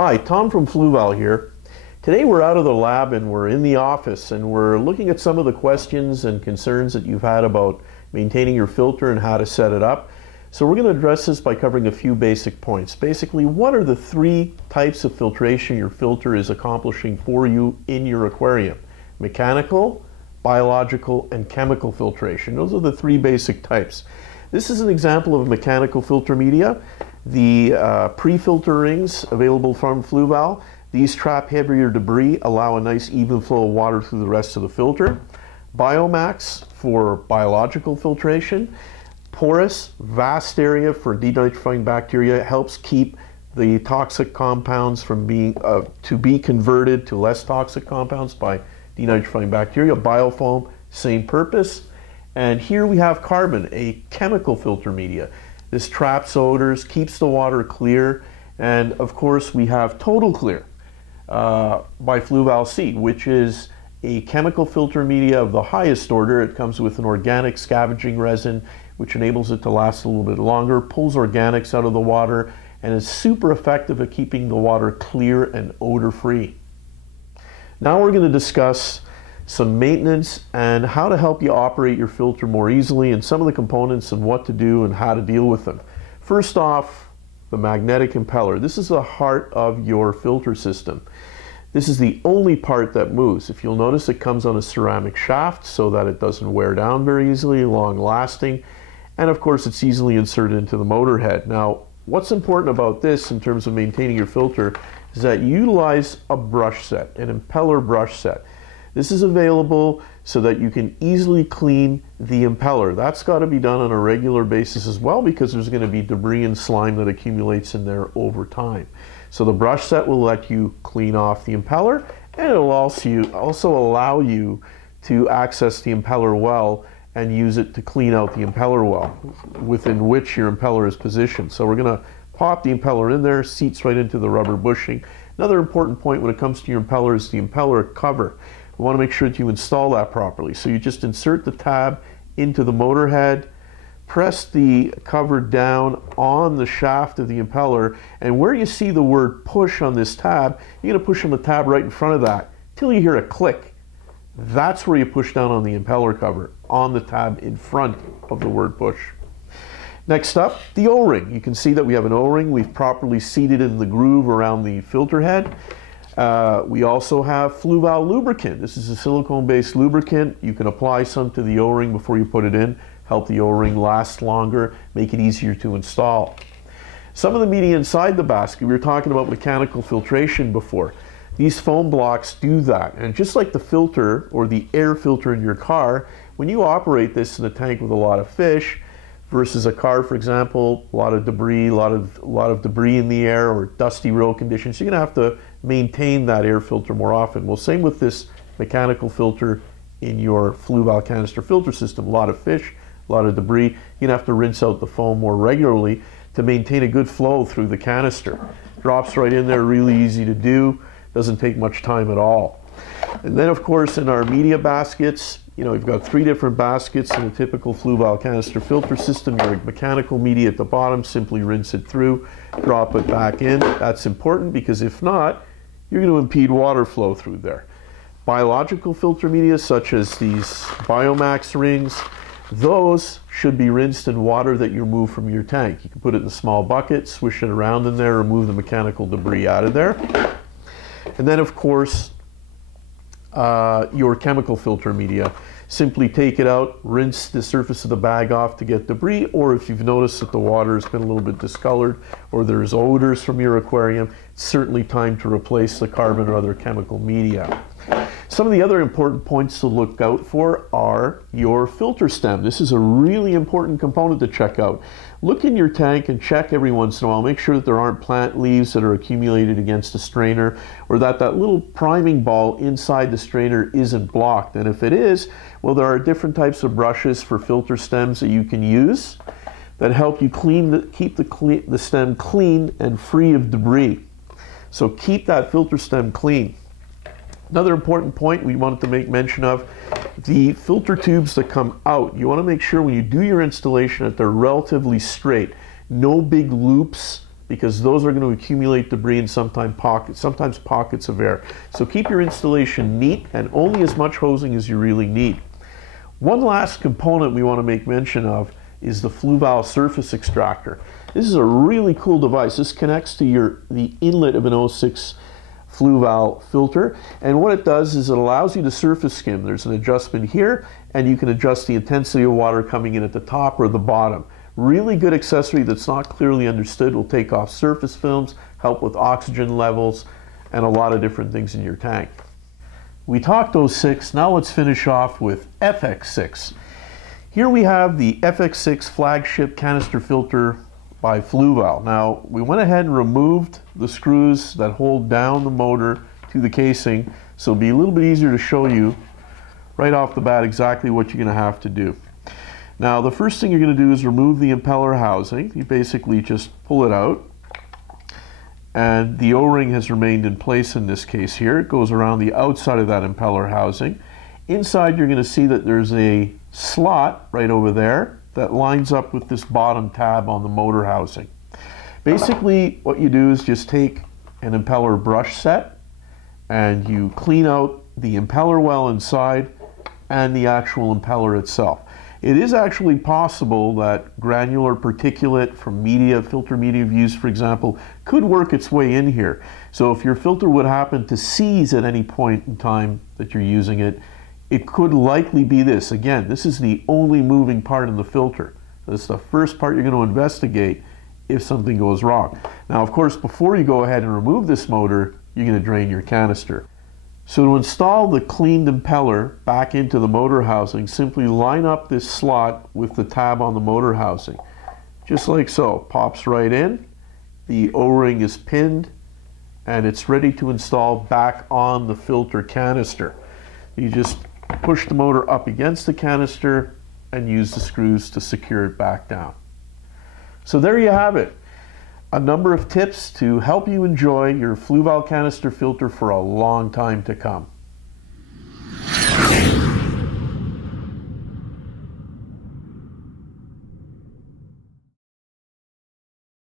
Hi, Tom from Fluval here. Today we're out of the lab and we're in the office and we're looking at some of the questions and concerns that you've had about maintaining your filter and how to set it up. So we're going to address this by covering a few basic points. Basically, what are the three types of filtration your filter is accomplishing for you in your aquarium? Mechanical, biological, and chemical filtration. Those are the three basic types. This is an example of mechanical filter media. The pre-filter rings available from Fluval. These trap heavier debris, allow a nice even flow of water through the rest of the filter. Biomax for biological filtration. Porous, vast area for denitrifying bacteria, helps keep the toxic compounds from being to be converted to less toxic compounds by denitrifying bacteria. Biofoam, same purpose. And here we have carbon, a chemical filter media. This traps odors, keeps the water clear, and of course we have Total Clear by Fluval C, which is a chemical filter media of the highest order. It comes with an organic scavenging resin, which enables it to last a little bit longer, pulls organics out of the water, and is super effective at keeping the water clear and odor-free. Now we're going to discuss some maintenance and how to help you operate your filter more easily, and some of the components and what to do and how to deal with them. First off, the magnetic impeller. This is the heart of your filter system. This is the only part that moves. If you'll notice, it comes on a ceramic shaft so that it doesn't wear down very easily, long lasting, and of course it's easily inserted into the motor head. Now, what's important about this in terms of maintaining your filter is that you utilize a brush set, an impeller brush set. This is available so that you can easily clean the impeller. That's got to be done on a regular basis as well, because there's going to be debris and slime that accumulates in there over time. So the brush set will let you clean off the impeller, and it will also allow you to access the impeller well and use it to clean out the impeller well within which your impeller is positioned. So we're going to pop the impeller in there, seats right into the rubber bushing. Another important point when it comes to your impeller is the impeller cover. We want to make sure that you install that properly. So you just insert the tab into the motor head, press the cover down on the shaft of the impeller, and where you see the word push on this tab, you're going to push on the tab right in front of that till you hear a click. That's where you push down on the impeller cover, on the tab in front of the word push. Next up, the O-ring. You can see that we have an O-ring. We've properly seated in the groove around the filter head. We also have Fluval lubricant. This is a silicone-based lubricant. You can apply some to the O-ring before you put it in, help the O-ring last longer, make it easier to install. Some of the media inside the basket, we were talking about mechanical filtration before. These foam blocks do that, and just like the filter or the air filter in your car, when you operate this in a tank with a lot of fish versus a car, for example, a lot of debris, a lot of debris in the air or dusty road conditions, you're going to have to maintain that air filter more often. Well, same with this mechanical filter in your Fluval canister filter system. A lot of fish, a lot of debris. You're going to have to rinse out the foam more regularly to maintain a good flow through the canister. Drops right in there, really easy to do. Doesn't take much time at all. And then, of course, in our media baskets, we've got three different baskets in a typical Fluval canister filter system. Your mechanical media at the bottom, simply rinse it through, drop it back in. That's important because if not, you're going to impede water flow through there. Biological filter media, such as these Biomax rings, those should be rinsed in water that you remove from your tank. You can put it in a small bucket, swish it around in there, remove the mechanical debris out of there. And then, of course, your chemical filter media. Simply take it out, rinse the surface of the bag off to get debris, or if you've noticed that the water has been a little bit discolored or there's odors from your aquarium, it's certainly time to replace the carbon or other chemical media. Some of the other important points to look out for are your filter stem. This is a really important component to check out. Look in your tank and check every once in a while. Make sure that there aren't plant leaves that are accumulated against the strainer, or that that little priming ball inside the strainer isn't blocked. And if it is, well, there are different types of brushes for filter stems that you can use that help you keep the stem clean and free of debris. So keep that filter stem clean. Another important point we wanted to make mention of, the filter tubes that come out. You want to make sure when you do your installation that they're relatively straight. No big loops because those are going to accumulate debris and sometimes pockets of air. So keep your installation neat and only as much hosing as you really need. One last component we want to make mention of is the Fluval surface extractor. This is a really cool device. This connects to the inlet of an 06 Fluval filter, and what it does is it allows you to surface skim. There's an adjustment here, and you can adjust the intensity of water coming in at the top or the bottom. Really good accessory that's not clearly understood. Will take off surface films, help with oxygen levels, and a lot of different things in your tank. We talked 06, now let's finish off with FX6. Here we have the FX6 Flagship Canister filter by Fluval. Now, we went ahead and removed the screws that hold down the motor to the casing, so it'll be a little bit easier to show you right off the bat exactly what you're going to have to do. Now, the first thing you're going to do is remove the impeller housing. You basically just pull it out, and the O-ring has remained in place in this case here. It goes around the outside of that impeller housing. Inside, you're going to see that there's a slot right over there that lines up with this bottom tab on the motor housing. Basically, what you do is just take an impeller brush set and you clean out the impeller well inside and the actual impeller itself. It is actually possible that granular particulate from media, filter media used, for example, could work its way in here. So if your filter would happen to seize at any point in time that you're using it, it could likely be this. Again, this is the only moving part in the filter. This is the first part you're going to investigate if something goes wrong. Now, of course, before you go ahead and remove this motor, you're going to drain your canister. So to install the cleaned impeller back into the motor housing, simply line up this slot with the tab on the motor housing. Just like so. Pops right in, the O-ring is pinned, and it's ready to install back on the filter canister. You just push the motor up against the canister and use the screws to secure it back down. So there you have it. A number of tips to help you enjoy your Fluval canister filter for a long time to come.